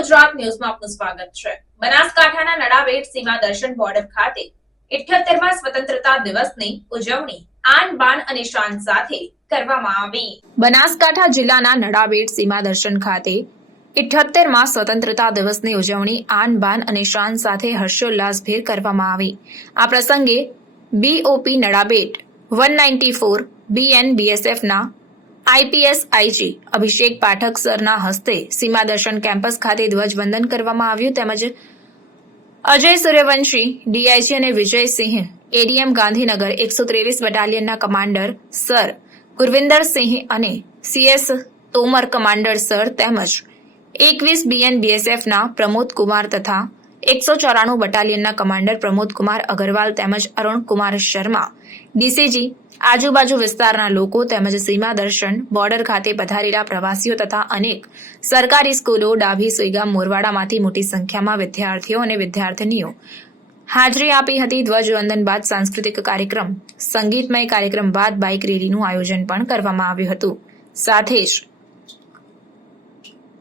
ગુજરાત ન્યૂઝમાં આપનું સ્વાગત છે। બનાસકાંઠાના નડાબેટ સીમા દર્શન બોર્ડર ખાતે 78મા સ્વતંત્રતા દિવસની ઉજવણી આન બાન અને શાન સાથે કરવામાં આવી। બનાસકાંઠા જિલ્લાના નડાબેટ સીમા દર્શન ખાતે 78મા સ્વતંત્રતા દિવસની ઉજવણી આન બાન અને શાન સાથે હર્ષોલ્લાસભેર કરવામાં આવી। આ પ્રસંગે બીઓપી નડાબેટ 194 બીએન બીએસએફના આઈપીએસ આઈજી અભિષેક પાઠક સરના હસ્તે સીમા દર્શન કેમ્પસ ખાતે ધ્વજવંદન કરવામાં આવ્યું તેમજ અજય સૂર્યવંશી ડીઆઈજી અને વિજયસિંહ એડીએમ ગાંધીનગર 123 બટાલિયનના કમાન્ડર સર ગુરવિંદરસિંહ અને સીએસ તોમર કમાન્ડર સર તેમજ 21 બીએન બીએસએફના પ્રમોદ કુમાર તથા 194 બટાલિયનના કમાન્ડર પ્રમોદ કુમાર અગરવાલ તેમજ અરુણ કુમાર શર્મા ડીસીજી આજુબાજુ વિસ્તારના લોકો તેમજ સીમા દર્શન બોર્ડર ખાતે પધારેલા પ્રવાસીઓ તથા અનેક સરકારી સ્કૂલો ડાભી સુઈગામ મોરવાડામાંથી મોટી સંખ્યામાં વિદ્યાર્થીઓ અને વિદ્યાર્થિનીઓ હાજરી આપી હતી। ધ્વજવંદન બાદ સાંસ્કૃતિક કાર્યક્રમ સંગીતમય કાર્યક્રમ બાદ બાઇક રેલીનું આયોજન પણ કરવામાં આવ્યું હતું। સાથે જ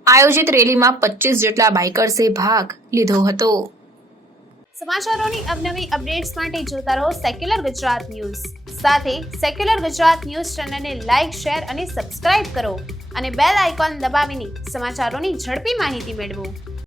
આયોજિત રેલીમાં 25 જેટલા બાઇકર્સે ભાગ લીધો હતો। સમાચારોની અવનવી અપડેટ્સ માટે જોતા રહો સેક્યુલર ગુજરાત ન્યૂઝ। સાથે સેક્યુલર ગુજરાત ન્યૂઝ ચેનલને લાઇક, શેર અને સબસ્ક્રાઇબ કરો અને બેલ આઇકોન દબાવીને સમાચારોની ઝડપી માહિતી મેળવો।